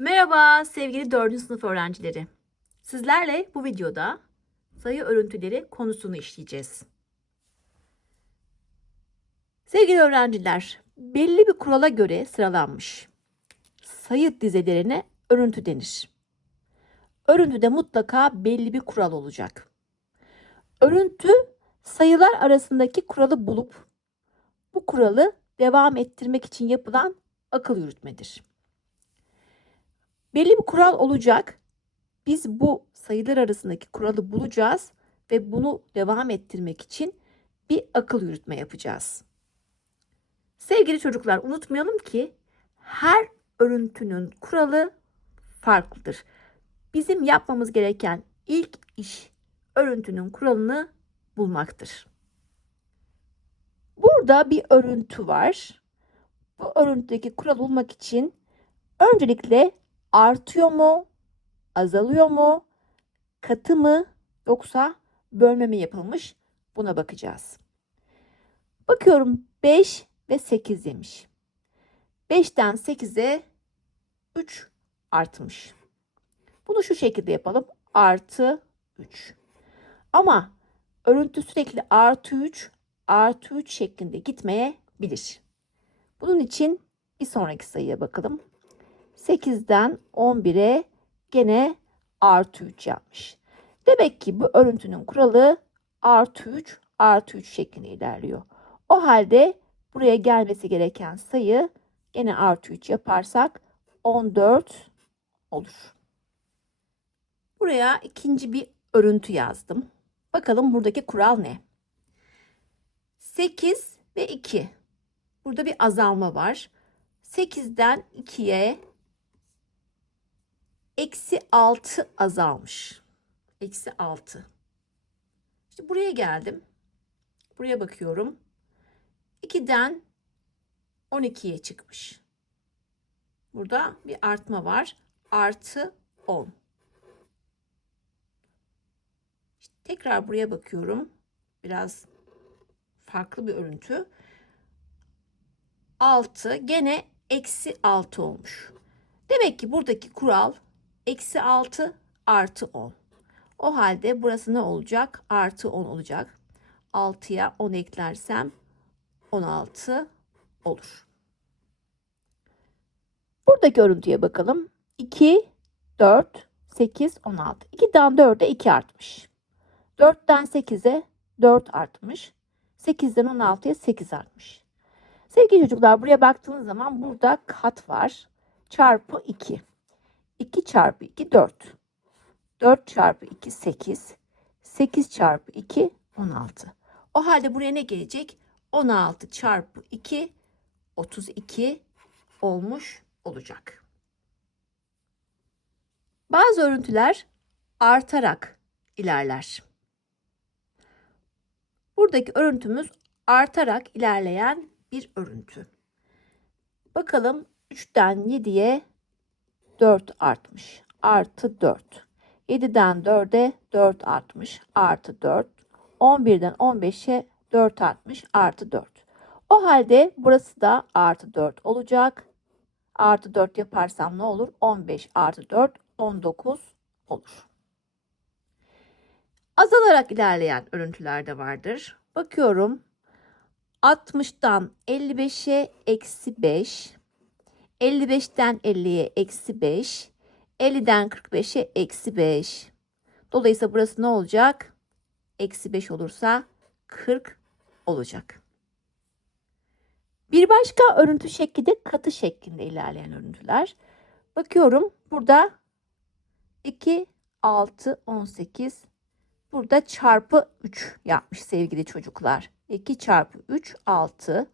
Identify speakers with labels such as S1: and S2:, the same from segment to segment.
S1: Merhaba sevgili 4. sınıf öğrencileri. Sizlerle bu videoda sayı örüntüleri konusunu işleyeceğiz. Sevgili öğrenciler, belli bir kurala göre sıralanmış sayı dizelerine örüntü denir. Örüntüde mutlaka belli bir kural olacak. Örüntü sayılar arasındaki kuralı bulup bu kuralı devam ettirmek için yapılan akıl yürütmedir. Belli bir kural olacak. Biz bu sayılar arasındaki kuralı bulacağız ve bunu devam ettirmek için bir akıl yürütme yapacağız. Sevgili çocuklar unutmayalım ki her örüntünün kuralı farklıdır. Bizim yapmamız gereken ilk iş örüntünün kuralını bulmaktır. Burada bir örüntü var. Bu örüntüdeki kural bulmak için öncelikle artıyor mu, azalıyor mu, katı mı yoksa bölme mi yapılmış buna bakacağız. Bakıyorum 5 ve 8 demiş. 5'ten 8'e 3 artmış. Bunu şu şekilde yapalım. Artı 3. Ama örüntü sürekli artı 3, artı 3 şeklinde gitmeye bilir. Bunun için bir sonraki sayıya bakalım. 8'den 11'e gene artı 3 yapmış. Demek ki bu örüntünün kuralı artı 3 artı 3 şeklinde ilerliyor. O halde buraya gelmesi gereken sayı gene artı 3 yaparsak 14 olur. Buraya ikinci bir örüntü yazdım. Bakalım buradaki kural ne? 8 ve 2. Burada bir azalma var. 8'den 2'ye eksi 6 azalmış. Eksi 6. İşte buraya geldim. Buraya bakıyorum. 2'den 12'ye çıkmış. Burada bir artma var. Artı 10. İşte tekrar buraya bakıyorum. Biraz farklı bir örüntü. 6 gene eksi 6 olmuş. Demek ki buradaki kural eksi 6 artı 10. O halde burası ne olacak? Artı 10 olacak. 6'ya 10 eklersem 16 olur. Buradaki örüntüye bakalım. 2, 4, 8, 16. 2'den 4'e 2 artmış. 4'ten 8'e 4 artmış. 8'den 16'ya 8 artmış. Sevgili çocuklar buraya baktığınız zaman burada kat var. Çarpı 2. 2 çarpı 2 4. 4 çarpı 2 8. 8 çarpı 2 16. O halde buraya ne gelecek? 16 çarpı 2 32 olmuş olacak. Bazı örüntüler artarak ilerler. Buradaki örüntümüz artarak ilerleyen bir örüntü. Bakalım 3'ten 7'ye 4 artmış. Artı 4. 7'den 4'e 4 artmış. Artı 4. 11'den 15'e 4 artmış. Artı 4. O halde burası da artı 4 olacak. Artı 4 yaparsam ne olur? 15 artı 4 19 olur. Azalarak ilerleyen örüntüler de vardır. Bakıyorum 60'tan 55'e eksi 5. 55'ten 50'ye eksi 5. 50'den 45'e eksi 5. Dolayısıyla burası ne olacak? Eksi 5 olursa 40 olacak. Bir başka örüntü şekli de katı şeklinde ilerleyen örüntüler. Bakıyorum burada 2, 6, 18. Burada çarpı 3 yapmış sevgili çocuklar. 2 çarpı 3 6.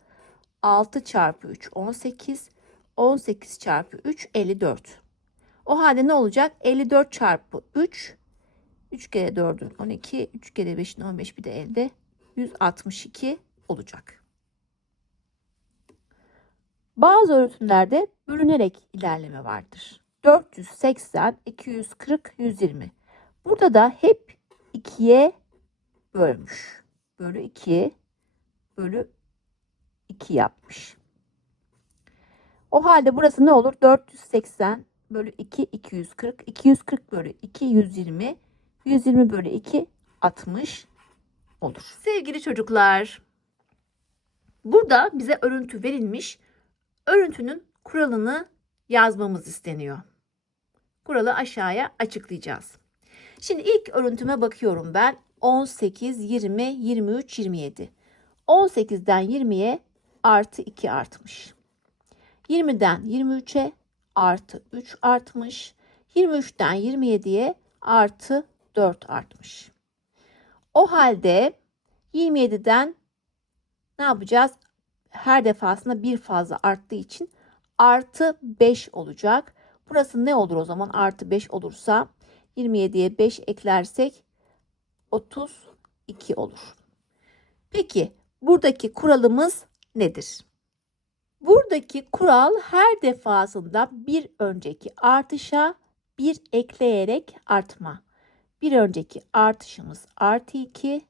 S1: 6 çarpı 3 18. 18 çarpı 3 54. O halde ne olacak? 54 çarpı 3. 3 kere 4'ün 12. 3 kere 5'in 15 bir de elde. 162 olacak. Bazı örüntülerde bölünerek ilerleme vardır. 480, 240, 120. Burada da hep 2'ye bölmüş. Bölü 2 bölü 2 yapmış. O halde burası ne olur? 480 bölü 2 240. 240 bölü 2 120. 120 bölü 2 60 olur. Sevgili çocuklar, burada bize örüntü verilmiş. Örüntünün kuralını yazmamız isteniyor. Kuralı aşağıya açıklayacağız. Şimdi ilk örüntüme bakıyorum ben. 18, 20, 23, 27. 18'den 20'ye artı 2 artmış. 20'den 23'e artı 3 artmış. 23'ten 27'ye artı 4 artmış. O halde 27'den ne yapacağız? Her defasında bir fazla arttığı için artı 5 olacak. Burası ne olur o zaman? Artı 5 olursa 27'ye 5 eklersek 32 olur. Peki buradaki kuralımız nedir? Buradaki kural her defasında bir önceki artışa bir ekleyerek artma. Bir önceki artışımız artı 2.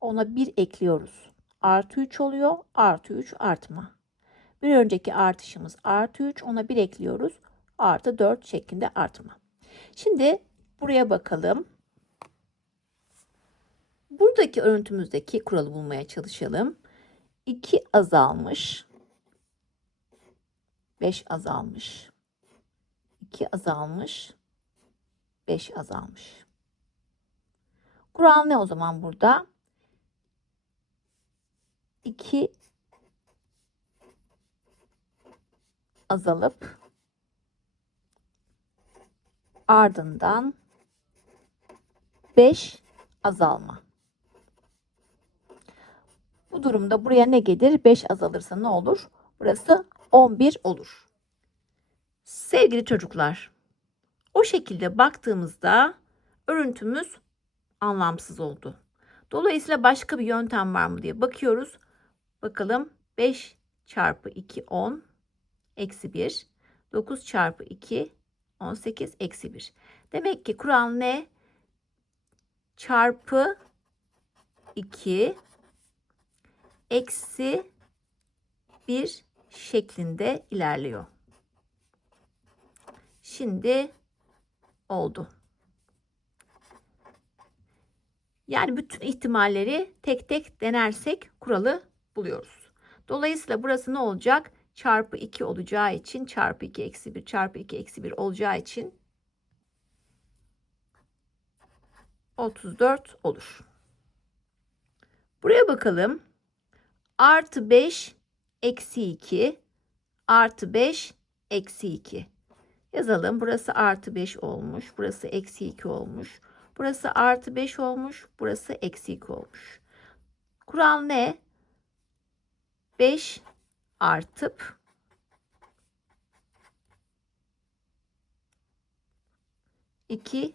S1: Ona bir ekliyoruz. Artı 3 oluyor. Artı 3 artma. Bir önceki artışımız artı 3. Ona bir ekliyoruz. Artı 4 şeklinde artma. Şimdi buraya bakalım. Buradaki örüntümüzdeki kuralı bulmaya çalışalım. 2 azalmış. 5 azalmış. 2 azalmış. 5 azalmış. Kural ne o zaman burada? 2 azalıp ardından 5 azalma. Bu durumda buraya ne gelir? 5 azalırsa ne olur? Burası 11 olur. Sevgili çocuklar, o şekilde baktığımızda örüntümüz anlamsız oldu. Dolayısıyla başka bir yöntem var mı diye bakıyoruz. Bakalım 5 çarpı 2 10 eksi 1. 9 çarpı 2 18 eksi 1. Demek ki kural ne? Çarpı 2 eksi 1 şeklinde ilerliyor. Şimdi oldu. Yani bütün ihtimalleri tek tek denersek kuralı buluyoruz. Dolayısıyla burası ne olacak? Çarpı 2 olacağı için çarpı 2 eksi 1 çarpı 2 eksi 1 olacağı için 34 olur. Buraya bakalım. Artı 5 eksi 2 artı 5 eksi 2. Yazalım. Burası artı 5 olmuş. Burası eksi 2 olmuş. Burası artı 5 olmuş. Burası eksi 2 olmuş. Kural ne? 5 artıp iki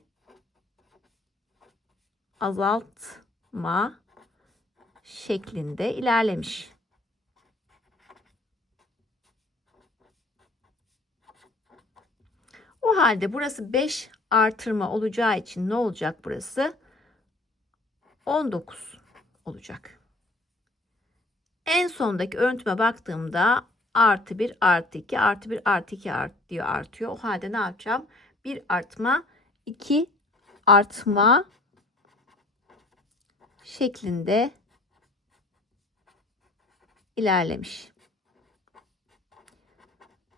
S1: azaltma şeklinde ilerlemiş. O halde burası 5 artırma olacağı için ne olacak burası? 19 olacak. En sondaki örüntüme baktığımda artı 1 artı 2 artı 1 artı 2 art diyor artıyor. O halde ne yapacağım? 1 artma 2 artma şeklinde ilerlemiş.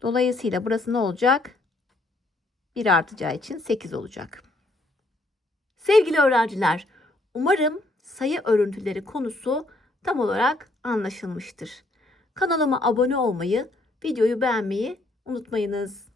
S1: Dolayısıyla burası ne olacak? 1 artacağı için 8 olacak. Sevgili öğrenciler, umarım sayı örüntüleri konusu tam olarak anlaşılmıştır. Kanalıma abone olmayı, videoyu beğenmeyi unutmayınız.